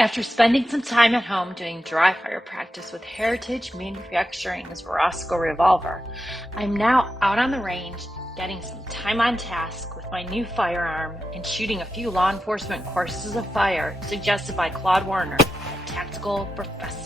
After spending some time at home doing dry fire practice with Heritage Manufacturing's Roscoe Revolver, I'm now out on the range getting some time on task with my new firearm and shooting a few law enforcement courses of fire suggested by Claude Werner, the tactical professor.